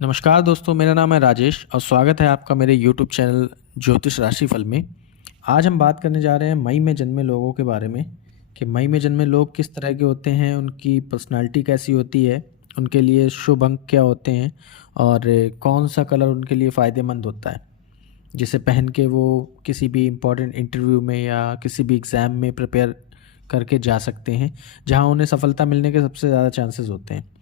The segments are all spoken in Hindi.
नमस्कार दोस्तों, मेरा नाम है राजेश और स्वागत है आपका मेरे यूट्यूब चैनल ज्योतिष राशिफल में। आज हम बात करने जा रहे हैं मई में जन्मे लोगों के बारे में कि मई में जन्मे लोग किस तरह के होते हैं, उनकी पर्सनालिटी कैसी होती है, उनके लिए शुभ अंक क्या होते हैं और कौन सा कलर उनके लिए फ़ायदेमंद होता है, जिसे पहन के वो किसी भी इम्पोर्टेंट इंटरव्यू में या किसी भी एग्ज़ाम में प्रिपेयर करके जा सकते हैं, जहाँ उन्हें सफलता मिलने के सबसे ज़्यादा चांसेस होते हैं।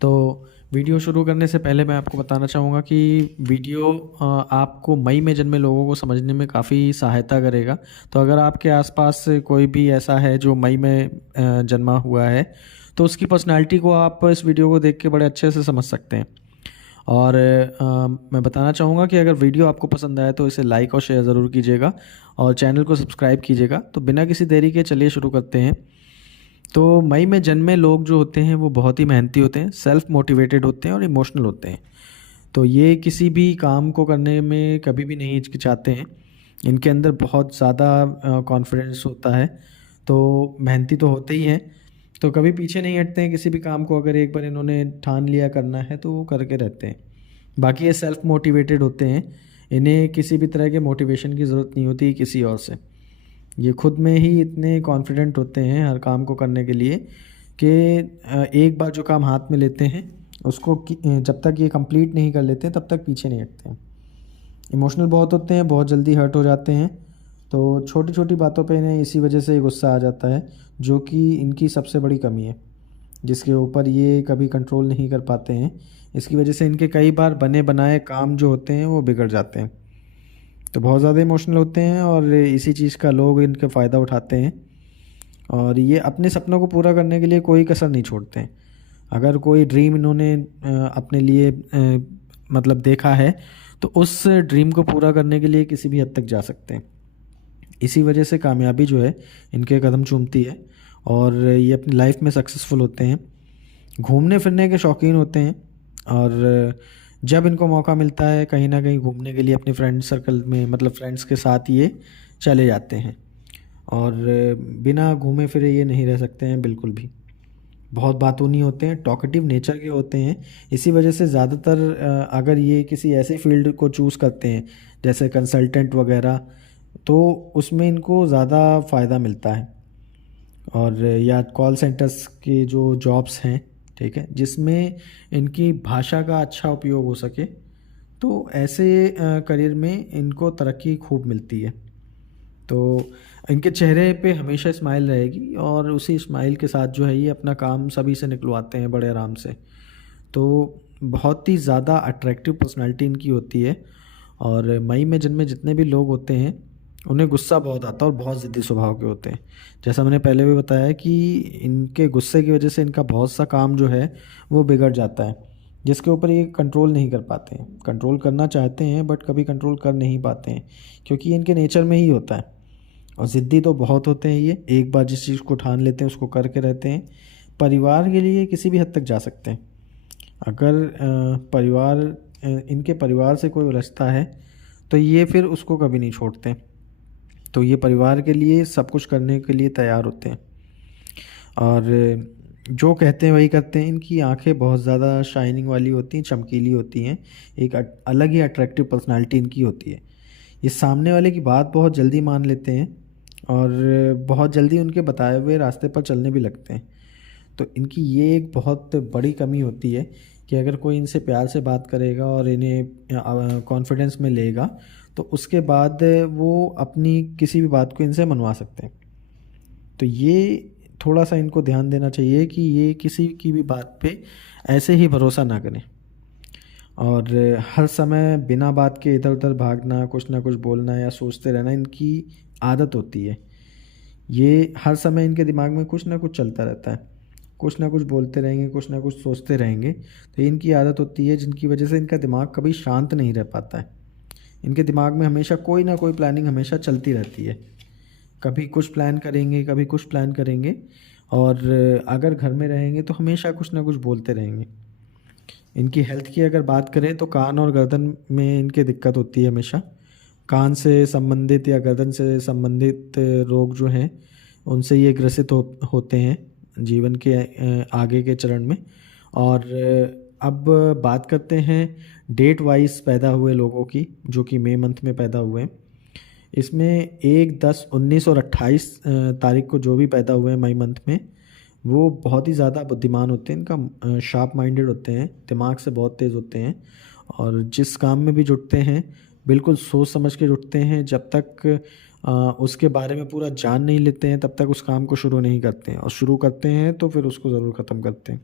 तो वीडियो शुरू करने से पहले मैं आपको बताना चाहूँगा कि वीडियो आपको मई में जन्मे लोगों को समझने में काफ़ी सहायता करेगा। तो अगर आपके आसपास कोई भी ऐसा है जो मई में जन्मा हुआ है, तो उसकी पर्सनैलिटी को आप इस वीडियो को देख के बड़े अच्छे से समझ सकते हैं। और मैं बताना चाहूँगा कि अगर वीडियो आपको पसंद आए तो इसे लाइक और शेयर ज़रूर कीजिएगा और चैनल को सब्सक्राइब कीजिएगा। तो बिना किसी देरी के चलिए शुरू करते हैं। तो मई में जन्मे लोग जो होते हैं वो बहुत ही मेहनती होते हैं, सेल्फ मोटिवेटेड होते हैं और इमोशनल होते हैं। तो ये किसी भी काम को करने में कभी भी नहीं हिचकिचाते हैं। इनके अंदर बहुत ज़्यादा कॉन्फिडेंस होता है। तो मेहनती तो होते ही हैं, तो कभी पीछे नहीं हटते हैं किसी भी काम को। अगर एक बार इन्होंने ठान लिया करना है तो वो करके रहते हैं। बाकी ये सेल्फ मोटिवेटेड होते हैं। इन्हें किसी भी तरह के मोटिवेशन की ज़रूरत नहीं होती किसी और से। ये खुद में ही इतने कॉन्फिडेंट होते हैं हर काम को करने के लिए कि एक बार जो काम हाथ में लेते हैं उसको जब तक ये कंप्लीट नहीं कर लेते तब तक पीछे नहीं हटते हैं। इमोशनल बहुत होते हैं, बहुत जल्दी हर्ट हो जाते हैं। तो छोटी छोटी बातों पे इन्हें इसी वजह से गुस्सा आ जाता है, जो कि इनकी सबसे बड़ी कमी है, जिसके ऊपर ये कभी कंट्रोल नहीं कर पाते हैं। इसकी वजह से इनके कई बार बने बनाए काम जो होते हैं वो बिगड़ जाते हैं। तो बहुत ज़्यादा इमोशनल होते हैं और इसी चीज़ का लोग इनका फ़ायदा उठाते हैं और ये अपने सपनों को पूरा करने के लिए कोई कसर नहीं छोड़ते हैं। अगर कोई ड्रीम इन्होंने अपने लिए मतलब देखा है तो उस ड्रीम को पूरा करने के लिए किसी भी हद तक जा सकते हैं। इसी वजह से कामयाबी जो है इनके कदम चूमती है और ये अपनी लाइफ में सक्सेसफुल होते हैं। घूमने फिरने के शौकीन होते हैं और जब इनको मौका मिलता है कहीं ना कहीं घूमने के लिए अपने फ्रेंड सर्कल में, मतलब फ्रेंड्स के साथ ये चले जाते हैं और बिना घूमे फिरे ये नहीं रह सकते हैं बिल्कुल भी। बहुत बातूनी होते हैं, टॉकेटिव नेचर के होते हैं। इसी वजह से ज़्यादातर अगर ये किसी ऐसे फील्ड को चूज़ करते हैं जैसे कंसल्टेंट वगैरह, तो उसमें इनको ज़्यादा फ़ायदा मिलता है। और या कॉल सेंटर्स के जो जॉब्स हैं, ठीक है, जिसमें इनकी भाषा का अच्छा उपयोग हो सके, तो ऐसे करियर में इनको तरक्की खूब मिलती है। तो इनके चेहरे पे हमेशा स्माइल रहेगी और उसी स्माइल के साथ जो है ये अपना काम सभी से निकलवाते हैं बड़े आराम से। तो बहुत ही ज़्यादा अट्रैक्टिव पर्सनालिटी इनकी होती है। और मई में जन्मे जितने भी लोग होते हैं उन्हें गुस्सा बहुत आता है और बहुत ज़िद्दी स्वभाव के होते हैं। जैसा मैंने पहले भी बताया कि इनके गुस्से की वजह से इनका बहुत सा काम जो है वो बिगड़ जाता है, जिसके ऊपर ये कंट्रोल नहीं कर पाते हैं। कंट्रोल करना चाहते हैं बट कभी कंट्रोल कर नहीं पाते हैं, क्योंकि इनके नेचर में ही होता है। और ज़िद्दी तो बहुत होते हैं ये, एक बार जिस चीज़ को ठान लेते हैं उसको करके रहते हैं। परिवार के लिए किसी भी हद तक जा सकते हैं। अगर इनके परिवार से कोई उलझता है तो ये फिर उसको कभी नहीं छोड़ते। तो ये परिवार के लिए सब कुछ करने के लिए तैयार होते हैं और जो कहते हैं वही करते हैं। इनकी आंखें बहुत ज़्यादा शाइनिंग वाली होती हैं, चमकीली होती हैं। एक अलग ही अट्रैक्टिव पर्सनालिटी इनकी होती है। ये सामने वाले की बात बहुत जल्दी मान लेते हैं और बहुत जल्दी उनके बताए हुए रास्ते पर चलने भी लगते हैं। तो इनकी ये एक बहुत बड़ी कमी होती है कि अगर कोई इनसे प्यार से बात करेगा और इन्हें कॉन्फिडेंस में लेगा तो उसके बाद वो अपनी किसी भी बात को इनसे मनवा सकते हैं। तो ये थोड़ा सा इनको ध्यान देना चाहिए कि ये किसी की भी बात पे ऐसे ही भरोसा ना करें और हर समय बिना बात के इधर उधर भागना, कुछ ना कुछ बोलना या सोचते रहना इनकी आदत होती है। ये हर समय इनके दिमाग में कुछ ना कुछ चलता रहता है, कुछ ना कुछ बोलते रहेंगे, कुछ ना कुछ सोचते रहेंगे। तो ये इनकी आदत होती है जिनकी वजह से इनका दिमाग कभी शांत नहीं रह पाता है। इनके दिमाग में हमेशा कोई ना कोई प्लानिंग हमेशा चलती रहती है। कभी कुछ प्लान करेंगे, कभी कुछ प्लान करेंगे और अगर घर में रहेंगे तो हमेशा कुछ ना कुछ बोलते रहेंगे। इनकी हेल्थ की अगर बात करें तो कान और गर्दन में इनके दिक्कत होती है हमेशा। कान से संबंधित या गर्दन से संबंधित रोग जो हैं उनसे ये ग्रसित होते हैं जीवन के आगे के चरण में। और अब बात करते हैं डेट वाइज पैदा हुए लोगों की, जो कि मई मंथ में पैदा हुए हैं। इसमें 1, 10, 19 और 28 तारीख को जो भी पैदा हुए हैं मई मंथ में, वो बहुत ही ज़्यादा बुद्धिमान होते हैं। इनका शार्प माइंडेड होते हैं, दिमाग से बहुत तेज़ होते हैं, और जिस काम में भी जुटते हैं बिल्कुल सोच समझ के जुटते हैं। जब तक उसके बारे में पूरा जान नहीं लेते हैं तब तक उस काम को शुरू नहीं करते हैं, और शुरू करते हैं तो फिर उसको ज़रूर ख़त्म करते हैं।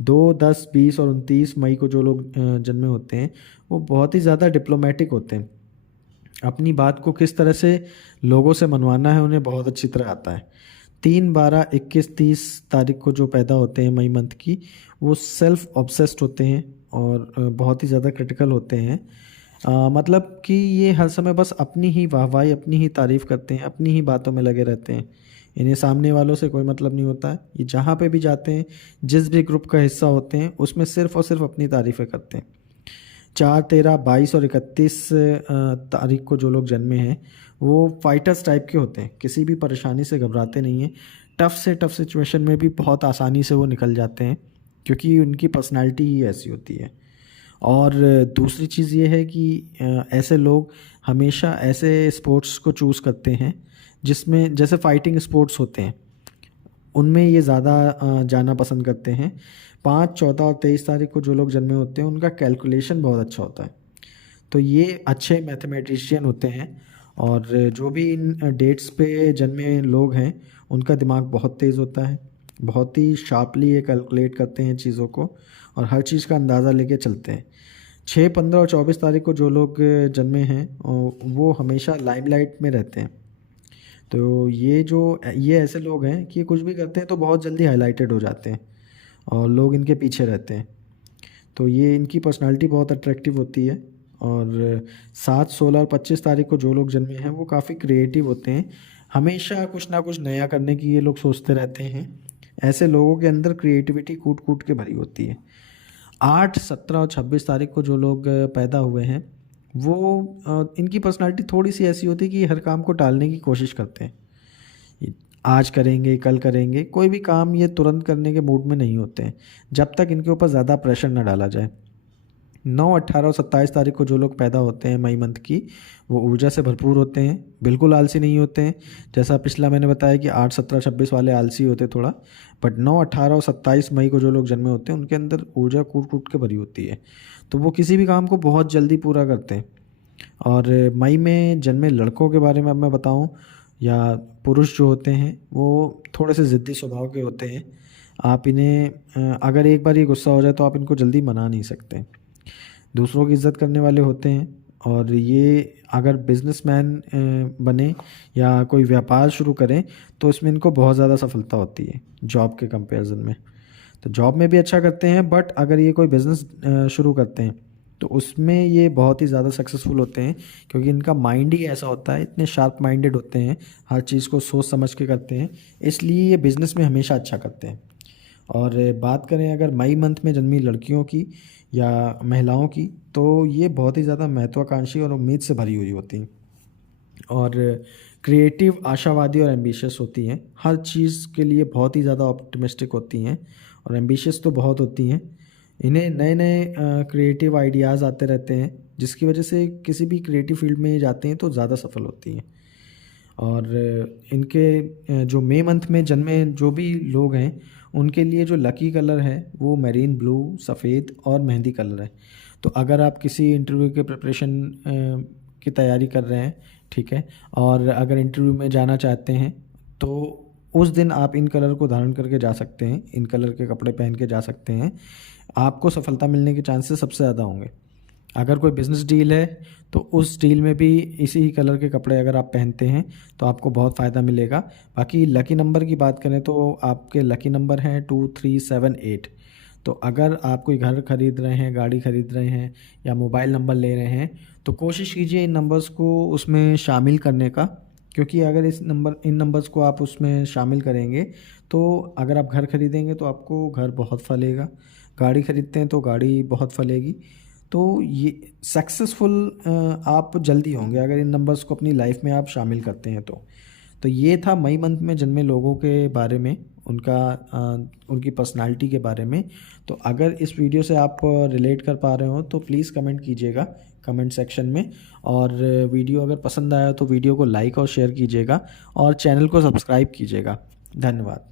2, 10, 20 और 29 मई को जो लोग जन्मे होते हैं वो बहुत ही ज़्यादा डिप्लोमेटिक होते हैं। अपनी बात को किस तरह से लोगों से मनवाना है उन्हें बहुत अच्छी तरह आता है। 3, 12, 21, 30 तारीख को जो पैदा होते हैं मई मंथ की, वो सेल्फ ऑब्सेस्ड होते हैं और बहुत ही ज़्यादा क्रिटिकल होते हैं। मतलब कि ये हर समय बस अपनी ही वाहवाही, अपनी ही तारीफ़ करते हैं, अपनी ही बातों में लगे रहते हैं। इन्हें सामने वालों से कोई मतलब नहीं होता है। ये जहाँ पे भी जाते हैं, जिस भी ग्रुप का हिस्सा होते हैं, उसमें सिर्फ़ और सिर्फ अपनी तारीफ़ें करते हैं। 4, 13, 22 और 31 तारीख को जो लोग जन्मे हैं वो फाइटर्स टाइप के होते हैं। किसी भी परेशानी से घबराते नहीं हैं। टफ़ से टफ़ सिचुएशन में भी बहुत आसानी से वो निकल जाते हैं, क्योंकि उनकी पर्सनैलिटी ही ऐसी होती है। और दूसरी चीज़ ये है कि ऐसे लोग हमेशा ऐसे स्पोर्ट्स को चूज़ करते हैं जिसमें, जैसे फाइटिंग स्पोर्ट्स होते हैं, उनमें ये ज़्यादा जाना पसंद करते हैं। 5, 14 और 23 तारीख को जो लोग जन्मे होते हैं उनका कैलकुलेशन बहुत अच्छा होता है, तो ये अच्छे मैथमेटिशियन होते हैं। और जो भी इन डेट्स पे जन्मे लोग हैं उनका दिमाग बहुत तेज़ होता है, बहुत ही शार्पली ये कैलकुलेट करते हैं चीज़ों को, और हर चीज़ का अंदाज़ा लेके चलते हैं। 6, 15 और 24 तारीख को जो लोग जन्मे हैं वो हमेशा लाइमलाइट में रहते हैं। तो ये ऐसे लोग हैं कि कुछ भी करते हैं तो बहुत जल्दी हाईलाइटेड हो जाते हैं और लोग इनके पीछे रहते हैं। तो ये इनकी पर्सनालिटी बहुत अट्रैक्टिव होती है। और 7, 16 और 25 तारीख को जो लोग जन्मे हैं वो काफ़ी क्रिएटिव होते हैं। हमेशा कुछ ना कुछ नया करने की ये लोग सोचते रहते हैं। ऐसे लोगों के अंदर क्रिएटिविटी कूट कूट के भरी होती है। 8, 17 और 26 तारीख को जो लोग पैदा हुए हैं वो इनकी पर्सनालिटी थोड़ी सी ऐसी होती है कि हर काम को टालने की कोशिश करते हैं। आज करेंगे, कल करेंगे, कोई भी काम ये तुरंत करने के मूड में नहीं होते हैं जब तक इनके ऊपर ज़्यादा प्रेशर न डाला जाए। 9, 18 और 27 तारीख को जो लोग पैदा होते हैं मई मंथ की, वो ऊर्जा से भरपूर होते हैं, बिल्कुल आलसी नहीं होते हैं। जैसा पिछला मैंने बताया कि 8, 17, 26 वाले आलसी होते थोड़ा, बट 9, 18 और 27 मई को जो लोग जन्मे होते हैं उनके अंदर ऊर्जा कूट कूट के भरी होती है, तो वो किसी भी काम को बहुत जल्दी पूरा करते हैं। और मई में जन्मे लड़कों के बारे में अब मैं बताऊं, या पुरुष जो होते हैं वो थोड़े से ज़िद्दी स्वभाव के होते हैं। आप इन्हें अगर एक बार ये गुस्सा हो जाए तो आप इनको जल्दी मना नहीं सकते। दूसरों की इज़्ज़त करने वाले होते हैं, और ये अगर बिजनेसमैन बने या कोई व्यापार शुरू करें तो इसमें इनको बहुत ज़्यादा सफलता होती है जॉब के कंपैरिजन में। तो जॉब में भी अच्छा करते हैं, बट अगर ये कोई बिज़नेस शुरू करते हैं तो उसमें ये बहुत ही ज़्यादा सक्सेसफुल होते हैं, क्योंकि इनका माइंड ही ऐसा होता है, इतने शार्प माइंडेड होते हैं, हर चीज़ को सोच समझ के करते हैं, इसलिए ये बिज़नेस में हमेशा अच्छा करते हैं। और बात करें अगर मई मंथ में जन्मी लड़कियों की या महिलाओं की, तो ये बहुत ही ज़्यादा महत्वाकांक्षी और उम्मीद से भरी हुई होती हैं, और क्रिएटिव, आशावादी और एम्बिशियस होती हैं। हर चीज़ के लिए बहुत ही ज़्यादा ऑप्टिमिस्टिक होती हैं, और एम्बिशियस तो बहुत होती हैं। इन्हें नए नए क्रिएटिव आइडियाज़ आते रहते हैं, जिसकी वजह से किसी भी क्रिएटिव फील्ड में जाते हैं तो ज़्यादा सफल होती हैं। और इनके जो मई मंथ में जन्मे जो भी लोग हैं उनके लिए जो लकी कलर है वो मैरीन ब्लू, सफ़ेद और मेहंदी कलर है। तो अगर आप किसी इंटरव्यू के प्रिपरेशन की तैयारी कर रहे हैं, ठीक है, और अगर इंटरव्यू में जाना चाहते हैं तो उस दिन आप इन कलर को धारण करके जा सकते हैं, इन कलर के कपड़े पहन के जा सकते हैं। आपको सफलता मिलने के चांसेस सबसे ज़्यादा होंगे। अगर कोई बिज़नेस डील है तो उस डील में भी इसी ही कलर के कपड़े अगर आप पहनते हैं तो आपको बहुत फ़ायदा मिलेगा। बाकी लकी नंबर की बात करें तो आपके लकी नंबर हैं 2, 3, 7, 8। तो अगर आप कोई घर खरीद रहे हैं, गाड़ी खरीद रहे हैं या मोबाइल नंबर ले रहे हैं तो कोशिश कीजिए इन नंबर्स को उसमें शामिल करने का, क्योंकि अगर इन नंबर्स को आप उसमें शामिल करेंगे तो अगर आप घर खरीदेंगे तो आपको घर बहुत फलेगा, गाड़ी खरीदते हैं तो गाड़ी बहुत फलेगी। तो ये सक्सेसफुल आप जल्दी होंगे अगर इन नंबर्स को अपनी लाइफ में आप शामिल करते हैं तो। तो ये था मई मंथ में जन्मे लोगों के बारे में, उनकी पर्सनालिटी के बारे में। तो अगर इस वीडियो से आप रिलेट कर पा रहे हो तो प्लीज़ कमेंट कीजिएगा कमेंट सेक्शन में। और वीडियो अगर पसंद आया तो वीडियो को लाइक और शेयर कीजिएगा और चैनल को सब्सक्राइब कीजिएगा। धन्यवाद।